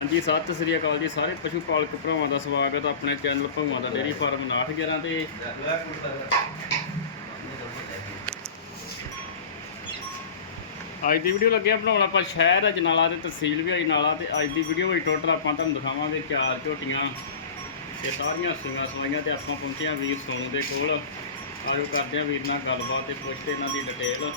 ਹਾਂਜੀ, ਸਤਿ ਸ੍ਰੀ ਅਕਾਲ ਜੀ ਸਾਰੇ ਪਸ਼ੂ ਪਾਲਕ ਭਰਾਵਾਂ ਦਾ ਸਵਾਗਤ ਆਪਣੇ ਚੈਨਲ ਭਗਵਾਨ ਦਾ ਡੇਰੀ ਫਾਰਮ 911 ਤੇ। ਅੱਜ ਦੀ ਵੀਡੀਓ ਲੱਗੇ ਆ ਬਣਾਉਣ ਆਪਾਂ ਸ਼ਹਿਰ ਅਜਨਾਲਾ ਤੇ ਤਹਿਸੀਲ ਵੀ ਅਜਨਾਲਾ ਤੇ ਅੱਜ ਦੀ ਵੀਡੀਓ ਵਿੱਚ ਟੋਟਲ ਆਪਾਂ ਤੁਹਾਨੂੰ ਦਿਖਾਵਾਂਗੇ ਚਾਰ ਝੋਟੀਆਂ ਤੇ ਸਾਰੀਆਂ ਸੂਈਆਂ ਸਵਾਈਆਂ ਤੇ ਆਪਾਂ ਪਹੁੰਚੇ ਹਾਂ ਵੀਰ ਸੋਨੂ ਦੇ ਕੋਲ। ਆਜੋ ਕਰਦੇ ਹਾਂ ਵੀਰ ਨਾਲ ਗੱਲਬਾਤ ਤੇ ਪੁੱਛਦੇ ਇਹਨਾਂ ਦੀ ਡਿਟੇਲ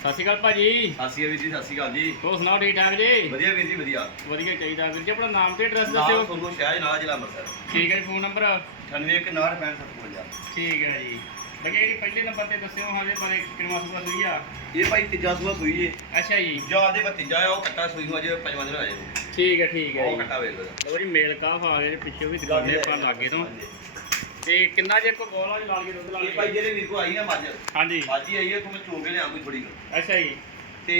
ਸਤਿ ਸ਼੍ਰੀ ਅਕਾਲ ਭਾਜੀ। ਸਤਿ ਸ਼੍ਰੀ ਅਕਾਲ ਵੀਰ ਜੀ ਸਤਿ ਸ਼੍ਰੀ ਅਕਾਲ ਜੀ। ਹੋਰ ਸੁਣਾਓ ਠੀਕ ਠਾਕ ਜੀ? ਵਧੀਆ ਵੀਰ ਜੀ ਵਧੀਆ। ਵਧੀਆ ਚਾਹੀਦਾ ਵੀਰ ਜੀ। ਆਪਣਾ ਨਾਮ ਤੇ ਐਡਰੈਸ ਨਾਮ ਦੱਸਿਓ। ਤੁਹਾਨੂੰ ਸ਼ਹਿਰ ਨਾਲ ਜ਼ਿਲ੍ਹਾ ਅੰਮ੍ਰਿਤਸਰ। ਠੀਕ ਹੈ ਜੀ ਫੋਨ ਨੰਬਰ 986555 ਠੀਕ ਹੈ ਜੀ। ਬਗੇ ਜਿਹੜੀ ਪਹਿਲੇ ਨੰਬਰ ਤੇ ਦੱਸਿਓ ਹਾਂ ਦੇ ਬਾਰੇ ਕਿੰਨਾ ਸੁਆ ਸੂਈ ਆ? ਇਹ ਭਾਈ ਤੀਜਾ ਸੂਆ ਸੂਈ ਏ। ਅੱਛਾ ਜੀ। ਜਾਂ ਦੇ ਭਤੀਜਾ ਆ ਉਹ ਕੱਟਾ ਸੂਈ ਨੂੰ ਅਜੇ ਪੰਜਵਾਂ ਦਿਨ ਹੋਇਆ ਜੀ ਠੀਕ ਹੈ ਠੀਕ ਹੈ ਉਹ ਜੀ। ਕੱਟਾ ਵੇਖ ਲਓ। ਜੀ ਮੇਲ ਕਾਫ ਆ ਗਏ ਜੀ, ਪਿੱਛੇ ਵੀ ਦਿਖਾਉਂਦੇ ਆਪਾਂ ਲਾਗੇ ਤੋਂ। ਤੇ ਕਿੰਨਾ ਜੇ ਕੋ ਗੋਲਾ ਚ ਲਾ ਕੇ ਦੁੱਧ ਲਾ ਇਹ ਭਾਈ ਕੇ ਜਿਹੜੇ ਵੀਰ ਕੋ ਆਈ ਨਾ ਮੱਝ। ਹਾਂਜੀ। ਮਾਜੀ ਆਈ ਹੈ ਤੁਹਾਨੂੰ ਚੋਕੇ ਲਿਆ ਕੋਈ ਥੋੜੀ ਅੱਛਾ ਜੀ। ਤੇ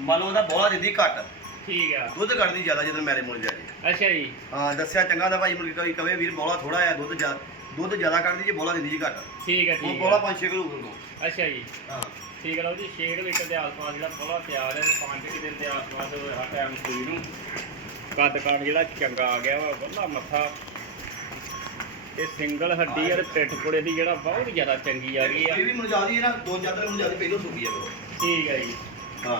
ਮੰਨ ਲਓ ਉਹਦਾ ਬੋਲਾ ਦਿੰਦੀ ਘੱਟ। ਠੀਕ ਆ। ਦੁੱਧ ਕੱਢਦੀ ਜ਼ਿਆਦਾ ਜਦੋਂ ਮੇਰੇ ਮੁੱਲ ਜਾ ਜੇ ਅੱਛਾ ਜੀ। ਹਾਂ ਦੱਸਿਆ ਚੰਗਾ ਦਾ ਭਾਈ ਮੁਰਗੀ ਕਵੀ ਕਵੇ ਵੀਰ ਬੋਲਾ ਥੋੜਾ ਆ ਦੁੱਧ ਜ਼ਿਆਦਾ ਦੁੱਧ ਜ਼ਿਆਦਾ ਕੱਢਦੀ ਜੇ ਬੋਲਾ ਦਿੰਦੀ ਜੀ ਘੱਟ। ਠੀਕ ਹੈ ਉਹ ਠੀਕ ਬੋਲਾ ਹੈ 5-6 ਕਿਲੋ ਕੋਲ ਅੱਛਾ ਜੀ। ਹਾਂ। ਠੀਕ ਹੈ ਲਓ ਜੀ 6 ਲੀਟਰ ਦੇ ਆਸ-ਪਾਸ ਜਿਹੜਾ ਬੋਲਾ ਤਿਆਰ ਹੈ 5 ਕਿ ਦਿਨ ਦੇ ਆਸ-ਪਾਸ ਹੋਇਆ ਟਾਈਮ ਸੂਈ ਨੂੰ। ਕੱਦ ਕਾਠ ਜਿਹੜਾ ਚੰਗਾ ਆ ਗਿਆ ਵਾ ਬੱਲਾ ਮੱਥਾ ਤੇ ਸਿੰਗਲ ਹੱਡੀ ਯਾਰ ਪਿੱਠ ਪੁੜੇ ਦੀ ਜਿਹੜਾ ਬਹੁਤ ਜ਼ਿਆਦਾ ਚੰਗੀ ਆ ਗਈ ਆ। ਇਹ ਵੀ ਮੁਰਜਾਦੀ ਹੈ ਨਾ ਦੋ ਚਾਦਰ ਮੁਰਜਾਦੀ ਪਹਿਲੋਂ ਸੁੱਕੀ ਆ। ਠੀਕ ਹੈ ਜੀ। ਹਾਂ।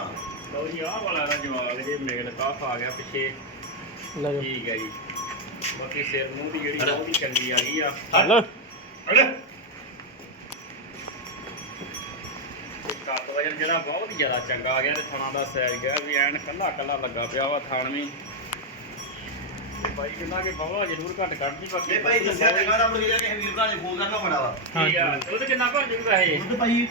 ਲਓ ਜੀ ਆਹ ਵਾਲਾ ਦਾ ਜਵਾਬ ਜੇ ਮੇਲ ਕਾਫ ਆ ਗਿਆ ਪਿੱਛੇ। ਠੀਕ ਹੈ ਜੀ। ਬਾਕੀ ਸਿਰ ਮੂੰਹ ਦੀ ਜਿਹੜੀ ਬਹੁਤ ਹੀ ਚੰਗੀ ਆ ਗਈ ਆ। ਹਲੋ ਵਜਨ ਜਿਹੜਾ ਬਹੁਤ ਹੀ ਜ਼ਿਆਦਾ ਚੰਗਾ ਆ ਗਿਆ ਤੇ ਥਣਾ ਦਾ ਸਾਈਜ਼ ਗਿਆ ਵੀ ਐਨ ਕੱਲਾ ਕੱਲਾ ਲੱਗਾ ਪਿਆ ਵਾ ਥਣ ਵੀ। ਤੇ ਬਾਈ ਕਹਿੰਦਾ ਕਿ ਬਹੁਤ ਜ਼ਰੂਰ ਘੱਟ ਕੱਢਦੀ ਬਾਕੀ ਇਹ ਭਾਈ ਦੱਸਿਆ ਚੰਗਾ ਦਾ ਮੁਰਗੀ ਦਾ ਕਿਸੇ ਵੀਰ ਭਰਾ ਨੇ ਫੋਨ ਕਰਨਾ ਬੜਾ ਵਾ। ਠੀਕ ਆ ਉਹਦੇ ਕਿੰਨਾ ਭਰ ਜੂਗਾ ਇਹ? ਦੁੱਧ ਭਾਈ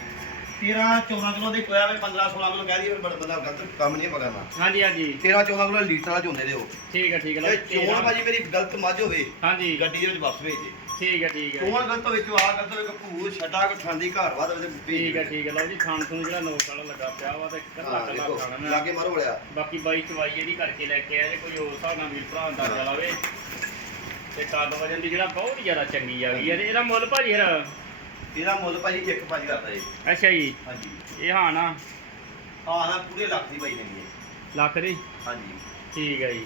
13 14 ਕਿਲੋ ਦੇ ਕੋਇਆ ਵੇ 15 16 ਕਿਲੋ ਕਹਿ ਦਈਏ ਬੜਾ ਬੰਦਾ ਗਲਤ ਕੰਮ ਨਹੀਂ ਪਕਾਣਾ ਹਾਂਜੀ ਹਾਂਜੀ। 13 14 ਕਿਲੋ ਲੀਟਰ ਵਾਲਾ ਝੋਨੇ ਦੇ ਉਹ ਠੀਕ ਹੈ। ਠੀਕ ਹੈ। ਤੇ ਚੋਣ ਭਾਜੀ ਮੇਰੀ ਗਲਤ ਮੱਝ ਹੋਵੇ ਹਾਂਜੀ। ਗੱਡੀ ਦੇ ਵਿੱਚ ਬੱਸ ਵੇਚੇ ਠੀਕ ਹੈ ਠੀਕ ਹੈ। ਚੋਣ ਗਲਤ ਵਿੱਚ ਆ ਗਲਤ ਵਿੱਚ ਭੂਰ ਛੱਡਾ ਕੋ ਠਾਂਦੀ ਘਰ ਵਾਦ ਉਹਦੇ ਠੀਕ ਹੈ ਠੀਕ ਹੈ। ਲਓ ਜੀ ਥਣ ਤੋਂ ਜਿਹੜਾ ਨੋਕ ਵਾਲਾ ਲੱਗਾ ਪਿਆ ਵਾ ਤੇ ਕੱਲਾ ਕੱਲਾ ਨਾ ਲਾਗੇ ਮਾਰੋ ਬੜਿਆ ਬਾਕੀ ਬਾਈ ਚਵਾਈ ਇਹਦੀ ਕਰਕੇ ਲੈ ਕੇ ਆਇਆ ਜੇ ਕੋਈ ਹੋਰ ਹਿਸਾਬ ਨਾਲ ਵੀਰ ਭਰਾ ਅੰਦਾਜ਼ਾ ਲਾਵੇ। ਤੇ ਕੱਦ ਵਜਨ ਦੀ ਜਿਹੜਾ ਬਹੁਤ ਜ਼ਿਆਦਾ ਚੰਗੀ ਆ ਗਈ ਇਹਦਾ ਮੁੱਲ ਭਾਜੀ ਯਾਰ ਇਹਦਾ ਮੁੱਲ ਭਾਜੀ ਇੱਕ ਪੰਜ ਕਰਦਾ ਜੀ। ਅੱਛਾ ਜੀ। ਹਾਂਜੀ। ਇਹ ਹਾਂ ਨਾ। ਹਾਂ ਨਾ ਪੂਰੇ ਲੱਖ ਦੀ ਭਾਈ ਹੈਗੀ ਹੈ। ਲੱਖ ਦੀ? ਹਾਂਜੀ। ਠੀਕ ਹੈ ਜੀ।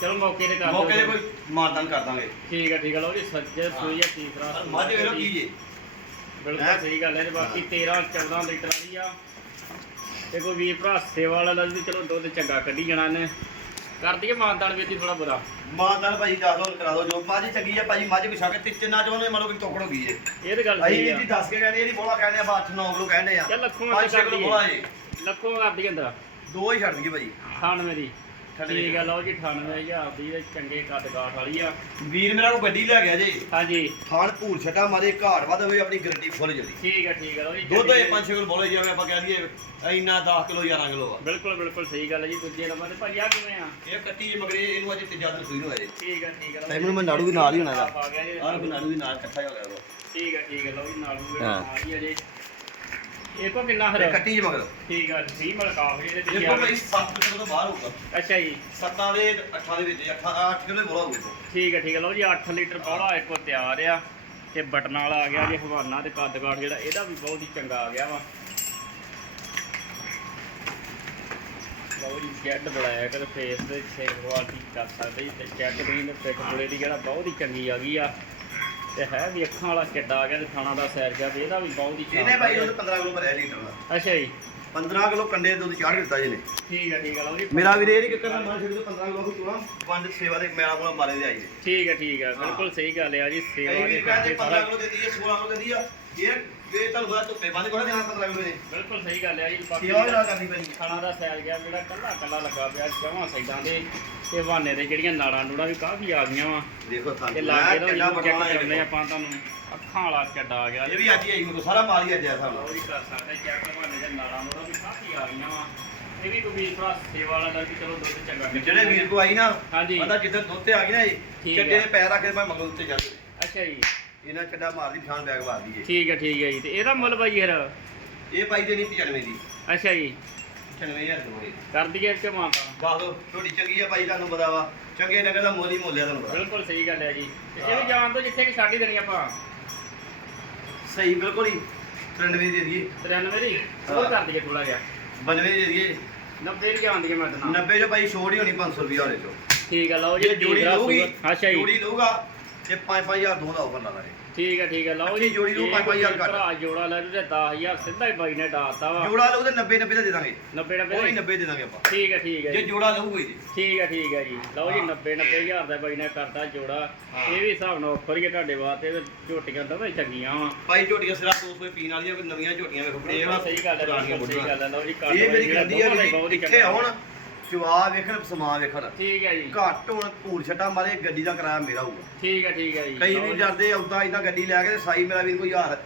ਚਲੋ ਮੌਕੇ ਤੇ ਕਰ ਦਿਓ ਮੌਕੇ ਤੇ ਕੋਈ ਮਾਨਦਾਨ ਕਰ ਦਾਂਗੇ। ਠੀਕ ਹੈ ਠੀਕ ਹੈ। ਲਓ ਜੀ ਸੱਜੇ ਹਾਂ। ਸੂਈ ਆ ਤੀਸਰਾ ਮੱਝ ਵੇਖੋ ਕੀ ਜੇ। ਬਿਲਕੁਲ ਹੈਂ? ਸਹੀ ਗੱਲ ਹੈ ਤੇ ਬਾਕੀ 13 14 ਲੀਟਰ ਵਾਲੀ ਆ। ਤੇ ਕੋਈ ਵੀਰ ਭਰਾ ਸੇਵਾ ਵਾਲਾ ਵੀ ਚਲੋ ਦੁੱਧ ਚੰਗਾ ਕੱਢੀ ਜਾਣਾ ਨੇ ਕਰ ਦਈਏ ਮਾਨਦਾਨ ਵੀ ਦੀ ਥੋੜਾ ਬੁਰਾ ਮਾਨਦਾਨ ਭਾਜੀ ਦੱਸ ਦੋ ਕਰਾ ਦੋ ਜੋ ਮੱਝ ਚੰਗੀ ਆ ਭਾਜੀ ਮੱਝ ਵਿਛਾ ਕੇ ਤੇ ਚੰਨਾ ਚਾਹੁੰਦੇ ਮੰਨ ਲਓ ਕਿ ਤੋਕੜ ਹੋ ਗਈ ਏ ਇਹ ਤੇ ਗੱਲ ਸਹੀ ਆ। ਜੀ ਦੱਸ ਕੇ ਕਹਿੰਦੇ ਇਹਦੀ ਬੋਲਾ ਕਹਿੰਦੇ ਆ ਬਾ 8 9 ਕਿਲੋ ਕਹਿੰਦੇ ਆ। ਚੱਲ ਲੱਖੋਂ ਕਰ ਦਈਏ। ਲੱਖੋਂ ਕਰ ਦਈਏ ਅੰਦਰ। ਦੋ ਹੀ ਛੱਡ ਦਈਏ ਭਾਜੀ। 98 ਦੀ। ਠੀਕ ਹੈ ਲਓ ਜੀ 98000 ਦੀ ਇਹ ਚੰਗੇ ਕੱਦ ਕਾਠ ਵਾਲੀ ਆ। ਵੀਰ ਮੇਰਾ ਕੋ ਗੱਡੀ ਲੈ ਗਿਆ ਜੀ। ਹਾਂਜੀ। ਥਾਣ ਭੂਰ ਛੱਡਾ ਮਾਰੇ ਘਾਟ ਵੱਧ ਹੋਵੇ ਆਪਣੀ ਗਰੰਟੀ ਫੁੱਲ ਜਲਦੀ ਠੀਕ ਹੈ ਠੀਕ ਹੈ ਲਓ ਜੀ ਦੁੱਧ ਇਹ 5 ਕਿਲੋ ਬੋਲੇ ਜਿਵੇਂ ਆਪਾਂ ਕਹਿ ਦਈਏ ਇੰਨਾ 10 ਕਿਲੋ 11 ਕਿਲੋ ਆ। ਬਿਲਕੁਲ ਬਿਲਕੁਲ ਸਹੀ ਗੱਲ ਹੈ ਜੀ ਦੂਜੇ ਨੰਬਰ ਤੇ ਭਾਈ ਆ ਕਿਵੇਂ ਆ? ਇਹ ਕੱਟੀ ਜੀ ਮਗਰੇ ਇਹਨੂੰ ਅਜੇ ਤੀਜਾ ਦਿਨ ਸੂਈ ਨੂੰ ਆਏ ਠੀਕ ਹੈ ਠੀਕ ਹੈ ਲਓ ਤਾਂ ਮੈਨੂੰ ਮੈਂ ਨਾੜੂ ਵੀ ਨਾਲ ਹੀ ਹੋਣਾ ਇਹਦਾ। ਆ ਜੀ। ਨਾੜੂ ਵੀ ਨਾਲ ਇਕੱਠਾ ਹੀ ਹੋ ਗਿਆ ਉਹ ਠੀਕ ਹੈ ਠੀਕ ਹੈ ਲਓ ਜੀ ਨਾਲ ਵੀ ਹਾਂ। ਨਾਲ ਹੀ ਅਜੇ ਇਹ ਕੋ ਕਿੰਨਾ ਤੇ ਹਰ ਕੱਟੀ ਜੀ ਮਗਰ। ਠੀਕ ਹੈ ਸੀ ਮਲਕਾਫ ਇਹਦੇ ਵਿੱਚ ਆ ਭਾਈ 7 ਕਿਲੋ ਤੋਂ ਬਾਹਰ ਹੋਊਗਾ। ਅੱਛਾ ਜੀ। 7 ਦੇ 8 ਦੇ ਵਿੱਚ 8 8 ਕਿਲੋ ਬੋਲਾ ਹੋਊਗਾ ਠੀਕ ਹੈ ਠੀਕ ਹੈ ਲਓ ਜੀ 8 ਲੀਟਰ ਬੋਲਾ ਇੱਕੋ ਤਿਆਰ ਆ। ਤੇ ਬਟਨ ਵਾਲਾ ਆ ਗਿਆ ਜੀ ਹਵਾਨਾ ਤੇ ਕੱਦ ਕਾਠ ਜਿਹੜਾ ਇਹਦਾ ਵੀ ਬਹੁਤ ਹੀ ਚੰਗਾ ਆ ਗਿਆ ਵਾ। ਲਓ ਜੀ ਜੈਡ ਬੜਾਇਆ ਕਰ ਫੇਸ ਦੇ ਛੇ ਕੁਆਲਿਟੀ ਕਰ ਸਕਦੇ ਜੀ। ਤੇ ਚੈੱਕ ਗ੍ਰੀਨ ਬੁਲੇ ਦੀ ਜਿਹੜਾ ਬਹੁਤ ਹੀ ਚੰਗੀ ਆ ਗਈ ਆ। ਤੇ ਹੈ ਵੀ ਅੱਖਾਂ ਵਾਲਾ ਕਿੱਡਾ ਆ ਗਿਆ ਤੇ ਥਾਣਾ ਦਾ ਸੈਰ ਗਿਆ ਤੇ ਇਹਦਾ ਵੀ ਬਹੁਤ ਹੀ ਇਹਨੇ ਭਾਈ ਦੁੱਧ 15 ਕਿਲੋ ਭਰਿਆ ਲੀਟਰ ਦਾ। ਅੱਛਾ ਜੀ। 15 ਕਿਲੋ ਕੰਡੇ ਦੁੱਧ ਚਾੜ ਦਿੱਤਾ ਜੀ ਨੇ ਠੀਕ ਹੈ ਠੀਕ ਹੈ ਲਓ ਜੀ। ਮੇਰਾ ਵੀਰ ਇਹ ਨਹੀਂ ਕਿ ਕਰਨਾ ਮੈਂ ਛੱਡ ਦੋ 15 ਕਿਲੋ ਕੋਈ ਚੋਣਾ ਪੰਜ ਸੇਵਾ ਦੇ ਮੇਰਾ ਕੋਲ ਮਾਰੇ ਦੇ ਆਈ ਜੀ ਠੀਕ ਹੈ ਠੀਕ ਹੈ ਬਿਲਕੁਲ ਸਹੀ ਗੱਲ ਹੈ ਜੀ ਸੇਵਾ ਦੇ ਵੀਰ ਕਹਿੰਦੇ ਖਾਤੇ 15 ਕਿਲੋ ਦੇ ਦਈਏ 16 ਕਿਲੋ ਦੇ ਦਈਏ। ਇਹ ਇਹ ਤੁਹਾਨੂੰ ਬਾਅਦ ਧੁੱਪੇ ਬੰਦ ਕੋਲ ਦੇਣਾ 15 ਕਿਲੋ ਦੇ ਬਿਲਕੁਲ ਸਹੀ ਗੱਲ ਹੈ ਜੀ ਬਾਕੀ ਸੇਵਾ ਵੀ ਨਾਲ ਕਰਨੀ ਪੈਣੀ ਹੈ। ਖਾਣਾ ਦਾ ਸੈਲ ਗਿਆ ਜਿਹੜਾ ਕੱਲਾ ਕੱਲਾ ਲੱਗਾ ਪਿਆ ਜਮਾਂ ਸਾਈਡਾਂ ਦੇ ਤੇ ਬਹਾਨੇ ਦੇ ਜਿਹੜੀਆਂ ਨਾੜਾਂ ਨੂੜਾਂ ਵੀ ਕਾਫੀ ਆ ਗਈਆਂ ਵਾ। ਦੇਖੋ ਤੇ ਤੁਹਾਨੂੰ ਲਾਗੇ ਤੋਂ ਕਿੰਨਾ ਜਦੋਂ ਚੈੱਕ ਬਟਵਾਣਾ ਕਰਦੇ ਆਪਾਂ ਤੁਹਾਨੂੰ ਅੱਖਾਂ ਵਾਲਾ ਚੱਡਾ ਆ ਗਿਆ। ਇਹ ਵੀ ਅੱਜ ਹੀ ਆਈ ਮੈਨੂੰ ਸਾਰਾ ਮਾਲ ਹੀ ਅੱਜ ਆਇਆ ਸਾਨੂੰ ਉਹ ਵੀ ਕਰ ਸਕਦੇ ਚੈੱਕ ਬਹਾਨੇ ਦੇ ਨਾੜਾਂ ਨੂੜਾਂ ਵੀ ਕਾਫੀ ਆ ਗਈਆਂ ਵਾ। ਇਹ ਵੀ ਕੋਈ ਵੀਰ ਭਰਾ ਸੇਵਾ ਵਾਲਾ ਦਾ ਵੀ ਚਲੋ ਦੁੱਧ ਚੰਗਾ ਕੱਢੀ ਜਿਹੜੇ ਵੀਰ ਕੋ ਆਈ ਨਾ ਹਾਂਜੀ। ਪਤਾ ਜਿੱਦਾਂ ਦੁੱਧ ਤੇ ਆ ਗਈ ਨਾ ਇਹ ਠੀਕ ਚੱਡੇ ਆ। ਦੇ ਪੈਰ ਰੱਖ ਕੇ ਮੈਂ ਮਗਲ ਉੱਤੇ ਜਾਂਦੇ ਅੱਛਾ ਜੀ। ਇਹਨਾਂ ਚੱਡਾ ਮਾਰਦੀ ਪਛਾਣ ਬੈਗ ਮਾਰਦੀ ਏ ਠੀਕ ਹੈ ਠੀਕ ਹੈ ਜੀ। ਤੇ ਇਹਦਾ ਮੁੱਲ ਭਾਈ ਯਾਰ ਇਹ ਪਾਈ ਦੇ ਨਹੀਂ 95 ਦੀ। ਅੱਛਾ ਜੀ। 96000 ਰੁਪਏ ਕਰ ਦਈਏ ਕਿ ਮਾਤਾ ਦੱਸ ਦੋ ਛੋਟੀ ਚੰਗੀ ਆ ਭਾਈ ਤੁਹਾਨੂੰ ਪਤਾ ਵਾ। ਚੰਗੇ ਨਗਰ ਦਾ ਮੁੱਲ ਹੀ ਮੁੱਲ ਆ ਤੁਹਾਨੂੰ ਪਤਾ। ਬਿਲਕੁਲ ਸਹੀ ਗੱਲ ਹੈ ਜੀ। ਤੇ ਇਹ ਵੀ ਜਾਣ ਤੋਂ ਜਿੱਥੇ ਕਿ ਛੱਡ ਹੀ ਦੇਣੀ ਆਪਾਂ। ਸਹੀ ਬਿਲਕੁਲ ਹੀ। 93 ਦੀ ਦਈਏ। 93 ਦੀ? ਹੋਰ ਕਰ ਦਈਏ ਥੋੜਾ ਜਿਹਾ। 92 ਦੀ ਦਈਏ। 90 ਦੀ ਜਾਣ ਦੀ ਮੈਂ ਦਨਾ 90 ਜੋ ਭਾਈ ਛੋੜ ਹੀ ਹੋਣੀ 500 ਰੁਪਏ ਵਾਲੇ ਚੋਂ। ਠੀਕ ਆ ਲਓ ਜੀ ਜੋੜੀ ਲਊਗੀ ਅੱਛਾ ਜੀ। ਜੋੜੀ ਲਊਗਾ ਤੇ 5-5000 ਦੋ ਦਾ ਆਫਰ ਲਾ ਦਾਂਗੇ ਠੀਕ ਆ ਠੀਕ ਆ ਲਓ ਅੱਛੀ ਜੋੜੀ ਨੂੰ ਜੇ ਪੰਜ ਪੰਜ ਹਜ਼ਾਰ ਘੱਟ। ਭਰਾ ਜੋੜਾ ਲੈ ਜੂ ਤੇ 10000 ਸਿੱਧਾ ਹੀ ਬਾਈ ਨੇ ਡਾਤਾ ਵਾ। ਜੋੜਾ ਲਊ ਤੇ 90 90 ਦਾ ਦੇ ਦਾਂਗੇ। 90 90 ਉਹ ਹੀ 90 ਦੇ ਦਾਂਗੇ ਆਪਾਂ। ਠੀਕ ਹੈ ਠੀਕ ਹੈ ਜੇ ਜੀ। ਜੋੜਾ ਲਊਗਾ ਜੀ ਠੀਕ ਹੈ ਠੀਕ ਹੈ ਜੀ। ਲਓ ਜੀ ਹਾਂ। 90 90000 ਦਾ ਬਾਈ ਨੇ ਕਰਦਾ ਜੋੜਾ। ਹਾਂ। ਇਹ ਵੀ ਹਿਸਾਬ ਨਾਲ ਆਫਰ ਹੀ ਹੈ ਤੁਹਾਡੇ ਵਾਸਤੇ ਤੇ ਝੋਟੀਆਂ ਦੋਵੇਂ ਚੰਗੀਆਂ ਵਾ। ਭਾਈ ਝੋਟੀਆਂ ਸਿਰਾ 200 ਪੀਣ ਵਾਲੀਆਂ ਕੋਈ ਨਵੀਆਂ ਝੋਟੀਆਂ ਵੇਖੋ ਇਹ ਵਾ ਸਹੀ ਗੱਲ ਹੈ ਪੁਰਾਣੀਆਂ ਸਹੀ ਗੱਲ ਹੈ। ਲਓ ਜੀ ਕੱਟ ਇਹ ਮੇਰੀ ਦਾ ਬਹੁਤ ਜੀ ਹੀ ਇੱਥੇ ਚੰਗਾ ਆਉਣ। ਜਵਾਬ ਵੇਖਣ ਸਮਾਂ ਵੇਖਣ। ਠੀਕ ਹੈ ਜੀ। ਘੱਟ ਹੁਣ ਭੂਰ ਛੱਟਾ ਮਾਰੇ ਗੱਡੀ ਦਾ ਕਿਰਾਇਆ ਮੇਰਾ ਹੋਊਗਾ। ਠੀਕ ਹੈ ਠੀਕ ਹੈ ਜੀ। ਕਈ ਵੀ। ਡਰਦੇ ਉਦਾਂ ਇਦਾਂ ਗੱਡੀ ਲੈ ਕੇ ਤੇ ਸਾਈ ਮੇਰਾ ਵੀ ਕੋਈ ਹਜ਼ਾਰ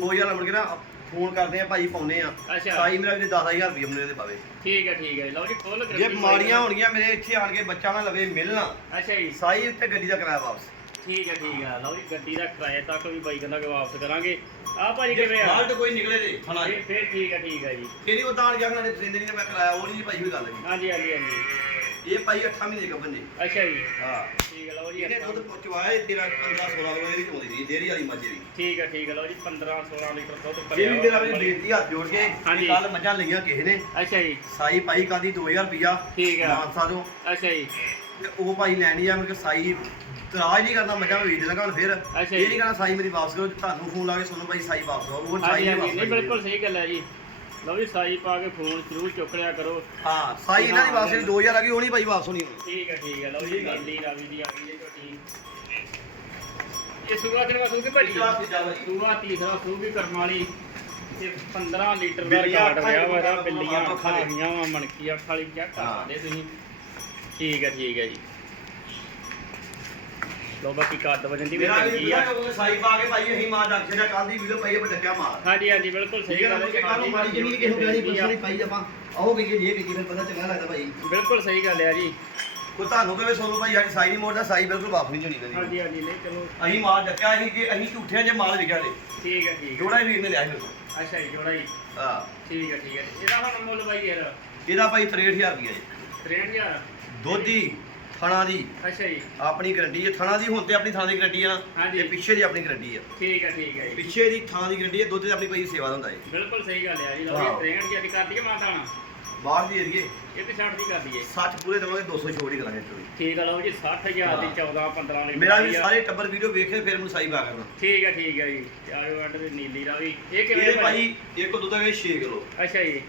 2000 ਨੰਬਰ ਕੇ ਨਾ ਫੋਨ ਕਰਦੇ ਆ ਭਾਈ ਪਾਉਨੇ ਆ। ਸਾਈ ਮੇਰਾ ਵੀ 10000 ਰੁਪਏ ਮੇਰੇ ਦੇ ਪਾਵੇ। ਠੀਕ ਹੈ ਠੀਕ ਹੈ। ਲਓ ਜੀ ਫੁੱਲ ਜੇ ਬਿਮਾਰੀਆਂ ਹੋਣਗੀਆਂ ਮੇਰੇ ਇੱਥੇ ਆਣ ਕੇ ਬੱਚਾ ਨਾ ਲਵੇ ਮਿਲਣਾ। ਅੱਛਾ ਜੀ। ਸਾਈ ਉੱਤੇ ਗੱਡੀ ਦਾ ਕਿਰਾਇਆ ਵਾਪਸ। ਠੀਕ ਹੈ ਠੀਕ ਹੈ। ਲਓ ਜੀ ਗੱਡੀ ਦਾ ਕਿਰਾਏ ਤੱਕ ਵੀ ਬਾਈ ਕਹਿੰਦਾ ਕਿ ਵਾਪਸ ਕਰਾਂਗੇ। ਆ ਭਾਜੀ ਕਿਵੇਂ ਆ? ਫਾਲਟ ਕੋਈ ਨਿਕਲੇ ਤੇ ਹਣਾ ਫਿਰ ਫਿਰ ਠੀਕ ਹੈ ਠੀਕ ਹੈ ਜੀ। ਤੇਰੀ ਉਦਾਂ ਆਣ ਗਿਆ ਨਾਲੇ ਪਸੰਦ ਨਹੀਂ ਤੇ ਮੈਂ ਕਿਰਾਇਆ ਉਹ ਨਹੀਂ ਭਾਈ ਵੀ ਗੱਲ ਨਹੀਂ ਹਾਂਜੀ ਹਾਂਜੀ ਹਾਂਜੀ। ਇਹ ਭਾਈ 8 ਮਹੀਨੇ ਗੱਭਨ ਜੀ ਅੱਛਾ ਜੀ। ਹਾਂ। ਠੀਕ ਹੈ ਲਓ ਜੀ ਇਹਨੇ ਦੁੱਧ ਪਹੁੰਚਵਾਇਆ ਤੇਰਾ 15 16 ਕਿਲੋ ਇਹਦੀ ਚੋਂਦੀ ਸੀ ਡੇਰੀ ਵਾਲੀ ਮੱਝ ਵੀ ਠੀਕ ਹੈ ਠੀਕ ਹੈ ਲਓ ਜੀ 15 16 ਲੀਟਰ ਦੁੱਧ ਇਹ ਭਰਿਆ ਵੀ ਮੇਰਾ ਵੀ ਬੇਨਤੀ ਹੱਥ ਜੋੜ ਕੇ ਹਾਂਜੀ। ਕੱਲ ਮੱਝਾਂ ਲਈਆਂ ਕਿਸੇ ਨੇ। ਅੱਛਾ ਜੀ। ਸਾਈ ਪਾਈ ਕਾਦੀ 2000 ਰੁਪਿਆ ਠੀਕ ਆ। ਮਾਨਸਾ ਤੋਂ। ਅੱਛਾ ਜੀ। ਤੇ ਉਹ ਭਾਈ ਲੈਣੀ ਆ ਮੇਰੇ ਸਾਈ ਤਰਾਜ ਨਹੀਂ ਕਰਨਾ ਮੱਝਾਂ ਵੇਚ ਦੇਣਾ ਹੁਣ ਫਿਰ ਅੱਛਾ ਇਹ ਜੀ। ਨਹੀਂ ਕਰਨਾ ਸਾਈ ਮੇਰੀ ਵਾਪਸ ਕਰੋ ਤੁਹਾਨੂੰ ਫੋਨ ਲਾ ਕੇ ਸੁਣੋ ਭਾਈ ਸਾਈ ਵਾਪਸ ਕਰੋ ਉਹ ਸਾਈ ਹਾਂਜੀ ਨਹੀਂ ਹਾਂਜੀ ਵਾਪਸ ਨਹੀਂ ਕਰਨੀ। ਬਿਲਕੁਲ ਸਹੀ ਗੱਲ ਹੈ ਜੀ ਲਓ ਜੀ ਸਾਈ ਪਾ ਕੇ ਫੋਨ ਜ਼ਰੂਰ ਚੁੱਕ ਲਿਆ ਕਰੋ ਹਾਂ ਸਾਈ ਇਹਨਾਂ ਦੀ ਵਾਪਸ 2000 ਆ ਗਈ ਉਹ ਨਹੀਂ ਭਾਈ ਵਾਪਸ ਹੋਣੀ ਹੁਣ ਠੀਕ ਹੈ ਠੀਕ ਹੈ ਲਓ ਜੀ। ਨੀਲੀ ਰਾਵੀ ਦੀ ਆ ਗਈ ਜੀ ਝੋਟੀ ਇਹ ਸੂਆ ਕਿੰਨਾ ਸੂ ਕੇ ਭਾਜੀ ਤੀਜਾ ਭਾਜੀ। ਸੂਆ ਤੀਸਰਾ ਸੂ ਵੀ ਕਰਮ ਵਾਲੀ ਤੇ 15 ਲੀਟਰ ਦਾ ਬਿੱਲੀਆਂ ਰਿਕਾਰਡ ਅੱਖਾਂ ਰਿਹਾ ਵਾ ਇਹਦਾ ਬਿੱਲੀਆਂ ਅੱਖਾਂ ਅੱਖਾਂ ਦੇ। ਆਈਆਂ ਵਾ ਮਣਕੀ ਅੱਖ ਵਾਲੀ ਚੈੱਕ ਕਰ ਹਾਂ। ਸਕਦੇ ਤੁਸੀਂ ਠੀਕ ਹੈ ਠੀਕ ਹੈ ਜੀ ਲੋ ਬਾਕੀ ਕੱਦ ਵਜਨ ਦੀ ਵੀ ਮੇਰਾ ਵੀ ਚੰਗੀ ਆ। ਸਾਈ ਪਾ ਕੇ ਭਾਈ ਅਸੀਂ ਮਾਂ ਡਾਕਟਰ ਦਾ ਕੱਲ ਦੀ ਵੀਡੀਓ ਪਾਈ ਹੈ ਬਟਕਿਆ ਮਾਰ। ਹਾਂਜੀ ਹਾਂਜੀ ਬਿਲਕੁਲ ਸਹੀ ਠੀਕ ਹੈ ਗੱਲ ਕਿ ਕੱਲ ਨੂੰ ਮਾਰੀ ਜਮੀਨ ਕਿਸੇ ਨੂੰ ਕਹਿਣੀ ਪੁੱਛਣੀ ਪਾਈ ਆਪਾਂ ਆਓ ਕਹੀਏ ਜੇ ਕਹੀਏ ਫਿਰ ਪਤਾ ਚੰਗਾ ਲੱਗਦਾ ਭਾਈ। ਬਿਲਕੁਲ ਸਹੀ ਗੱਲ ਹੈ ਜੀ। ਕੋਈ ਤੁਹਾਨੂੰ ਕਹੇ ਸੋਨੂੰ ਭਾਈ ਸਾਡੀ ਸਾਈ ਨਹੀਂ ਮੋੜਦਾ ਸਾਈ ਬਿਲਕੁਲ ਵਾਪਸ ਨਹੀਂ ਹੋਣੀ ਕਦੀ। ਹਾਂਜੀ ਹਾਂਜੀ ਨਹੀਂ ਚਲੋ। ਅਸੀਂ ਮਾਲ ਡੱਕਿਆ ਸੀ ਕਿ ਅਸੀਂ ਝੂਠਿਆਂ 'ਚ ਮਾਲ ਵਿਕਿਆ ਤੇ। ਠੀਕ ਹੈ ਠੀਕ ਹੈ ਜੋੜਾ ਹੀ ਵੀਰ ਨੇ ਲਿਆ ਸੀ ਮੇਰੇ ਅੱਛਾ ਜੀ ਜੋੜਾ ਜੀ ਹਾਂ। ਠੀਕ ਹੈ ਠੀਕ ਹੈ ਇਹਦਾ ਹੁਣ ਮੁੱਲ ਬਾਈ ਯਾਰ? ਇਹਦਾ ਭਾਈ 63000 ਰੁਪਏ ਜੀ। 63000 ਦੋਧੀ। ਥਣਾ ਦੀ। ਅੱਛਾ ਜੀ। ਆਪਣੀ ਗਰੰਟੀ ਹੈ। ਥਣਾ ਦੀ ਹੁਣ ਤੇ ਆਪਣੀ ਥਾਂ ਦੀ ਗਰੰਟੀ ਆ ਹਾਂਜੀ। ਤੇ ਪਿੱਛੇ ਦੀ ਆਪਣੀ ਗਰੰਟੀ ਆ। ਠੀਕ ਹੈ ਠੀਕ ਹੈ ਜੀ। ਪਿੱਛੇ ਦੀ ਥਾਂ ਦੀ ਗਰੰਟੀ ਹੈ। ਦੁੱਧ ਦੀ ਆਪਣੀ ਭਾਈ ਸੇਵਾ ਦਾ ਹੁੰਦਾ ਹੈ ਬਿਲਕੁਲ ਸਹੀ ਗੱਲ ਹੈ ਜੀ। ਲਓ ਹਾਂ। ਜੀ 63 ਦੀ ਕਰ ਦਈਏ ਮਾਤਾ ਨਾ ਬਾਹਰ ਦੀ ਏਰੀਏ। ਇਹ ਤੇ 60 ਦੀ ਕਰ ਦਈਏ। 60 ਪੂਰੇ ਦੇਵਾਂਗੇ 200 ਛੋੜ ਹੀ ਕਰਾਂਗੇ ਚੋਰੀ। ਠੀਕ ਹੈ ਲਓ ਜੀ 60000 ਦੀ 14 15 ਲੀਟਰ ਮੇਰਾ ਵੀ। ਸਾਰੇ ਟੱਬਰ ਵੀਡੀਓ ਵੇਖੇ ਫਿਰ ਮੈਨੂੰ ਸਾਈ ਪਾ ਕਰਨਾ ਠੀਕ ਹੈ ਠੀਕ ਹੈ ਜੀ। ਚਾਰੋ ਵੰਡ ਦੇ ਨੀਲੀ ਰਾਵੀ। ਇਹ ਕਿਵੇਂ ਇਹਦੇ ਹੈ ਭਾਈ ਇੱਕ ਦੁੱਧ ਹੈਗੇ 6 ਕਿਲੋ। ਅੱਛਾ ਜੀ।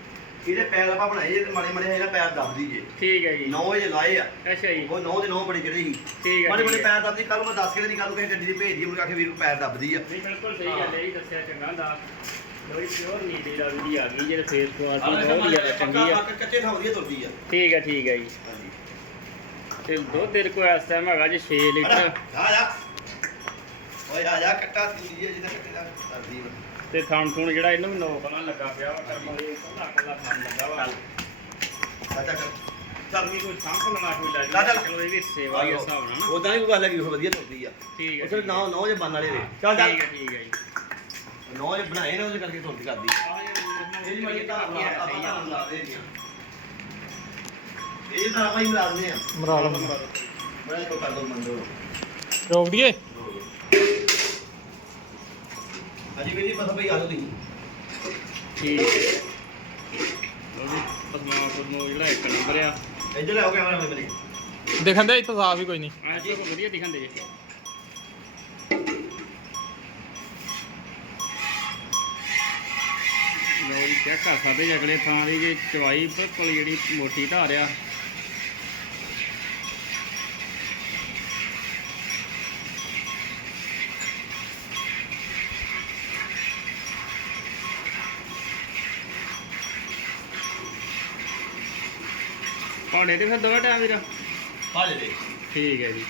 ਇਹਦੇ ਪੈਰ ਆਪਾਂ ਬਣਾਏ ਜੇ ਮਾੜੇ ਮਾੜੇ ਇਹਨਾਂ ਪੈਰ ਦੱਬਦੀ ਜੇ ਠੀਕ ਹੈ ਜੀ। 9 ਵਜੇ ਲਾਏ ਆ। ਅੱਛਾ ਜੀ। ਉਹ 9 ਦੇ 9 ਬੜੇ ਜਿਹੜੇ ਸੀ। ਠੀਕ ਹੈ ਮਾੜੇ ਮਾੜੇ। ਪੈਰ ਦੱਬਦੀ ਕੱਲ ਮੈਂ ਦੱਸ ਕੇ ਤੇ ਨਹੀਂ ਕੱਲ ਨੂੰ ਕਿਸੇ ਗੱਡੀ ਦੀ ਭੇਜਦੀ ਮੁੜ ਕੇ ਵੀਰ ਨੂੰ ਪੈਰ ਦੱਬਦੀ ਆ। ਨਹੀਂ ਬਿਲਕੁਲ ਸਹੀ ਗੱਲ ਹੈ ਜੀ ਦੱਸਿਆ ਚੰਗਾ ਦਾ ਲੋਈ ਪਿਓਰ ਨੀਲੀ ਦੀ ਆ ਗਈ ਜਿਹੜੇ ਫੇਸ ਕੁਆਲਿਟੀ ਬਹੁਤ ਜ਼ਿਆਦਾ ਚੰਗੀ ਆ। ਕੱਚੇ ਥਾਂ ਵਧੀਆ ਤੁਰਦੀ ਆ। ਠੀਕ ਹੈ ਠੀਕ ਹੈ ਜੀ। ਤੇ ਦੁੱਧ ਦੇ ਕੋ ਇਸ ਟਾਈਮ ਹੈਗਾ ਜੀ 6 ਲੀਟਰ। ਆ ਜਾ। ਓਏ ਆ ਜਾ ਕੱਟਾ ਤੁਰਦੀ ਆ ਜਿਹਦਾ ਕੱਟੇ ਦਾ ਕਰਦੀ ਤੇ ਥਣ ਥੁਣ ਜਿਹੜਾ ਇਹਨੂੰ ਵੀ ਨੋਕ ਨਾਲ ਲੱਗਾ ਪਿਆ ਵਾ ਕਰਮ ਵਾਲੀ ਕੱਲਾ ਕੱਲਾ ਥਣ ਲੱਗਾ ਵਾ। ਚਾਚਾ ਕਰ ਚੱਲ ਵੀ ਕੋਈ ਸਾਂਭ ਲੈਣਾ ਕੋਈ ਲੈ ਚੱਲ, ਚੱਲ। ਇਹ ਵੀ ਸੇਵਾ ਦੇ ਹਿਸਾਬ ਨਾਲ ਨਾ। ਉਦਾਂ ਨਹੀਂ ਕੋਈ ਗੱਲ ਹੈ ਕਿ ਵਧੀਆ ਤੁਰਦੀ ਆ। ਠੀਕ ਹੈ ਉਹ ਸਿਰ 9 9 ਜੇ ਬੰਨ ਵਾਲੇ ਦੇ ਚੱਲ ਚੱਲ। ਠੀਕ ਹੈ ਠੀਕ ਹੈ ਜੀ। 9 ਜੇ ਬਣਾਏ ਨੇ ਉਹਦੇ ਕਰਕੇ ਤੁਰਦੀ ਕਰਦੀ ਇਹ ਜੀ ਮੈਂ ਤਾਂ ਸਹੀ ਆ। ਆਪਣਾ ਲਾ ਦੇ ਇਹ ਤਾਂ ਆਪਾਂ ਹੀ ਮਿਲਾ ਦਿੰਦੇ ਆ। ਮਰਾ ਲਓ। ਬੜਾ ਕੋ ਕਰ ਦੋ ਮੰਦੋ ਰੋਕ ਦਈਏ? ਅਜੀ ਵੀ ਨਹੀਂ ਪਤਾ ਭਈ ਆ ਜਾਓ ਤੁਸੀਂ। ਠੀਕ ਹੈ। ਲਓ ਜੀ ਪਸਮਾ ਪਸਮੋ ਜਿਹੜਾ ਇੱਕ ਨੰਬਰ ਆ। ਇੱਧਰ ਲਿਆਓ ਕੈਮਰਾ ਮੇਰੇ ਦਿਖਣ ਦੇ ਇੱਥੇ ਸਾਫ਼ ਹੀ ਕੋਈ ਨਹੀਂ। ਆ ਜੀ ਵਧੀਆ ਦਿਖਾਉਂਦੇ ਜੀ। ਲਓ ਜੀ ਚੈੱਕ ਕਰ ਸਕਦੇ ਜੀ ਅਗਲੇ ਥਾਂ ਦੀ ਜੇ ਚਵਾਈ ਬਿਲਕੁਲ ਜਿਹੜੀ ਮੋਟੀ ਧਾਰ ਆ। ਭਾਂਡੇ ਤੇ ਫਿਰ ਦੋਵੇਂ ਟਾਈਮ ਵੀਰ। ਆ ਜੇ ਦੇ। ਠੀਕ ਹੈ ਜੀ।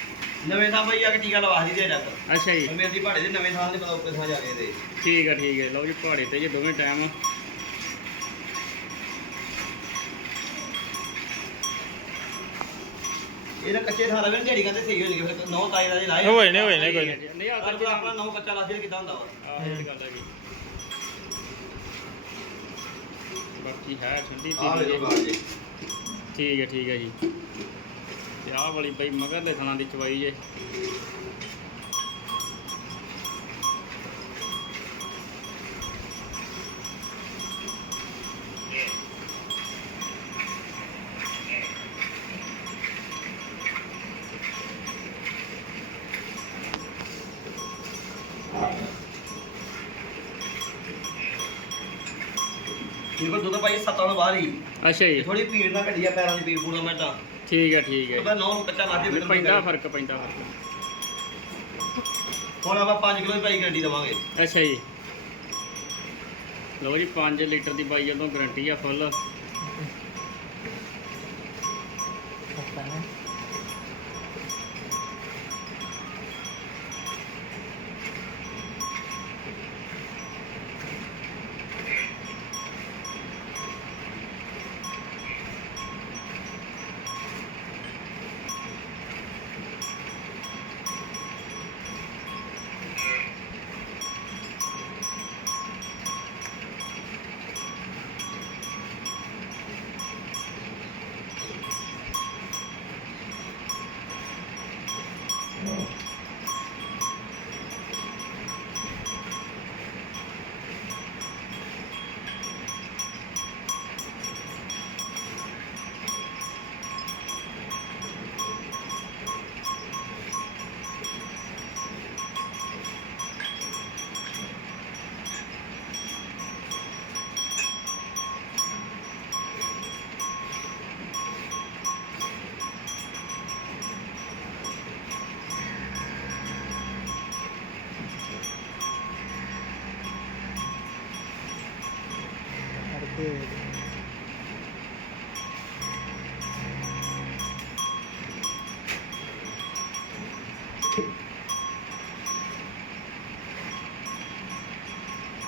ਨਵੇਂ ਥਾਂ ਭਈ ਆ ਕੇ ਟੀਕਾ ਲਵਾ ਦੀ ਦੇ ਡਾਕਟਰ ਅੱਛਾ ਜੀ। ਮੇਰੇ ਦੀ ਭਾੜੇ ਦੇ ਨਵੇਂ ਥਾਂ ਦੇ ਪਤਾ ਉੱਪਰ ਥਾਂ ਜਾ ਕੇ ਦੇ ਠੀਕ ਹੈ ਠੀਕ ਹੈ। ਲਓ ਜੀ ਭਾੜੇ ਤੇ ਜੇ ਦੋਵੇਂ ਟਾਈਮ ਇਹ ਤਾਂ ਕੱਚੇ ਥਾਂ ਰਵੇ ਢੇੜੀ ਕਹਿੰਦੇ ਸਹੀ ਹੋ ਜਾਣਗੇ ਫਿਰ ਨੌ ਤਾਈ ਦਾ ਜੇ ਲਾਏ। ਹੋਏ ਨੇ ਹੋਏ ਨੇ ਕੋਈ ਨਹੀਂ। ਆ ਆਪਣਾ ਨੌ ਕੱਚਾ ਲਾ ਦੇ ਕਿਦਾਂ ਹੁੰਦਾ ਵਾ? ਆਹ ਇਹ ਗੱਲ ਹੈਗੀ ਬਾਕੀ ਹੈ ਠੰਡੀ ਲੈ ਜੀ। ਠੀਕ ਹੈ ਠੀਕ ਹੈ ਜੀ। ਤੇ ਆਹ ਵਾਲੀ ਬਈ ਮਗਰ ਦੇ ਥਣਾ ਦੀ ਚਵਾਈ ਜੇ ਕੋਲ ਦੁੱਧ ਭਾਈ ਸੱਤਾਂ ਤੋਂ ਬਾਹਰ ਹੀ। ਅੱਛਾ ਜੀ। ਥੋੜੀ ਭੀੜ ਨਾ ਘਟੀ ਆ ਪੈਰਾਂ ਦੀ ਪੀੜ ਪੂਣਾ ਮੈਂ ਤਾਂ ਠੀਕ ਹੈ ਠੀਕ ਹੈ ਮੈਂ ਨੌ ਨੂੰ ਕੱਚਾ ਨਾਦੇ ਜੀ। ਪੈਂਦਾ ਫ਼ਰਕ ਪੈਂਦਾ ਫ਼ਰਕ। ਹੁਣ ਆਪਾਂ 5 ਕਿਲੋ ਦੀ ਭਾਈ ਗੱਡੀ ਦਵਾਂਗੇ। ਅੱਛਾ ਜੀ। ਲਓ ਜੀ 5 ਲੀਟਰ ਦੀ ਬਾਈ ਜਦੋਂ ਗਰੰਟੀ ਆ ਫੁੱਲ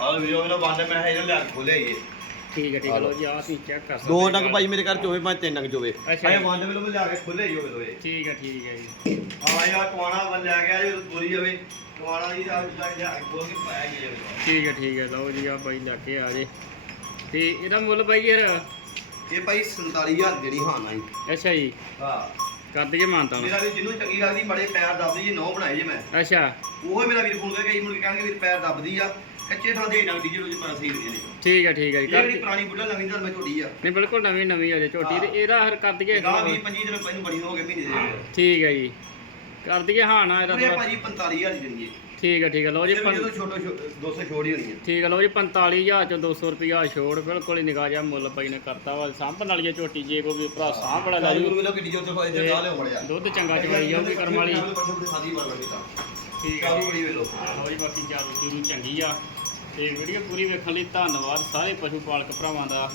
ਆਹ ਵੀਡੀਓ ਮੇਰਾ ਬੰਦ ਮੈਂ ਹੈ ਇਹਨਾਂ ਲਿਆ ਕੇ ਖੋਲਿਆ ਇਹ ਠੀਕ ਹੈ ਠੀਕ ਹੈ ਲਓ ਜੀ ਆਹ ਤੁਸੀਂ ਚੈੱਕ ਕਰ ਸਕਦੇ ਦੋ ਹੋ। ਟੰਗ ਭਾਈ ਮੇਰੇ ਘਰ ਚ ਹੋਵੇ ਭਾਵੇਂ ਤਿੰਨ ਟੰਗ ਚ ਹੋਵੇ। ਅੱਛਾ ਜੀ। ਇਹ ਬੰਦ ਮੈਨੂੰ ਲਿਆ ਕੇ ਖੋਲੇ ਹੀ ਹੋਵੇ ਦੋਏ। ਠੀਕ ਹੈ ਠੀਕ ਹੈ ਜੀ। ਆ ਯਾਰ ਟਵਾਣਾ ਵੱਲ ਲੈ ਗਿਆ ਜੇ ਪੂਰੀ ਜਾਵੇ। ਟਵਾਣਾ ਦੀ ਜਾ ਜਾ ਜਾ ਖੋਲ ਕੇ ਪਾਇਆ ਗਿਆ ਜਾਵੇ ਠੀਕ ਹੈ ਠੀਕ ਹੈ ਲਓ ਜੀ ਆ ਬਾਈ ਲੈ ਕੇ ਆ ਜੇ। ਤੇ ਇਹਦਾ ਮੁੱਲ ਬਾਈ ਯਾਰ? ਇਹ ਭਾਈ 47000 ਜਿਹੜੀ ਹਾਨ ਆਈ ਅੱਛਾ ਜੀ। ਹਾਂ। ਕਰ ਦਈਏ ਮਾਨਤਾ ਮੇਰਾ ਵੀ ਜਿਹਨੂੰ ਚੰਗੀ ਲੱਗਦੀ ਬੜੇ ਪੈਰ ਦੱਬਦੀ ਜੇ ਨੌ ਬਣਾਏ ਜੇ ਮੈਂ। ਅੱਛਾ। ਉਹ ਮੇਰਾ ਵੀਰ ਫੋਨ ਕਰਕੇ ਮੁੜ ਕੇ ਕਹਿਣਗੇ ਵੀਰ ਪੈਰ ਦੱਬਦੀ ਆ। ਕੱਚੇ ਥਾਂ ਦੇ ਡੰਗ ਡੀਜੇ ਰੋਜ਼ ਪਾਸ ਹੀ ਹੁੰਦੀਆਂ ਨੇ। ਠੀਕ ਹੈ ਠੀਕ ਹੈ ਜੀ ਜਿਹੜੀ ਪੁਰਾਣੀ ਬੁੱਢਾ ਨਵੀਂ ਤਾਂ ਮੈਂ ਝੋਟੀ ਆ। ਨਹੀਂ ਬਿਲਕੁਲ ਨਵੀਂ ਨਵੀਂ ਹੋ ਜੇ ਝੋਟੀ ਤੇ ਇਹਦਾ ਹਰ ਕਰ ਦਈਏ। ਗਾਹ 20 25 ਦਿਨ ਪਹਿਲਾਂ ਬਣੀ ਹੋ ਗਏ ਮਹੀਨੇ ਦੇ ਠੀਕ ਹੈ ਜੀ। ਕਰ ਦਈਏ ਹਾਂ ਨਾ ਇਹਦਾ ਇਹ ਥੋੜ੍ਹਾ- ਭਾਜੀ 45000 ਦੀ ਹੈ। ਠੀਕ ਹੈ ਠੀਕ ਹੈ ਲਓ ਜੀ ਪੰ- ਜਦੋਂ ਛੋਟੋ 200 ਛੋੜ ਹੀ ਹੋਣੀ ਹੈ। ਠੀਕ ਹੈ ਲਓ ਜੀ 45000 ਚੋਂ 200 ਰੁਪਿਆ ਛੋੜ ਬਿਲਕੁਲ ਹੀ ਨਿਗਾਹ ਜਿਹਾ ਮੁੱਲ ਬਾਈ ਨੇ ਕਰਤਾ ਵਾ ਸਾਂਭਣ ਵਾਲੀ ਝੋਟੀ ਜੇ ਕੋਈ ਵੀ ਭਰਾ ਸਾਂਭ ਵਾਲਾ ਲੈ ਜੂ। ਕਿੱਡੀ ਜੋ ਤੇ ਫਾਇਦੇ ਗਾ ਲਿਓ ਮੜਿਆ ਦੁੱਧ ਚੰਗਾ ਚਵਾਈ ਜਾਊਗੀ ਕਰਮ ਵਾਲੀ। ਸਾਦੀ ਮਾਰ ਲੱਗੀ ਤਾਂ। ਠੀਕ ਹੈ। ਬੜੀ ਵੇਲੋ ਲਓ ਜੀ ਬਾਕੀ ਚਾਲੂ ਚੂਰੂ ਚੰਗੀ ਆ। ਤੇ ਵੀਡੀਓ ਪੂਰੀ ਵੇਖਣ ਲਈ ਧੰਨਵਾਦ ਸਾਰੇ ਪਸ਼ੂ ਪਾਲਕ ਭਰਾਵਾਂ ਦਾ।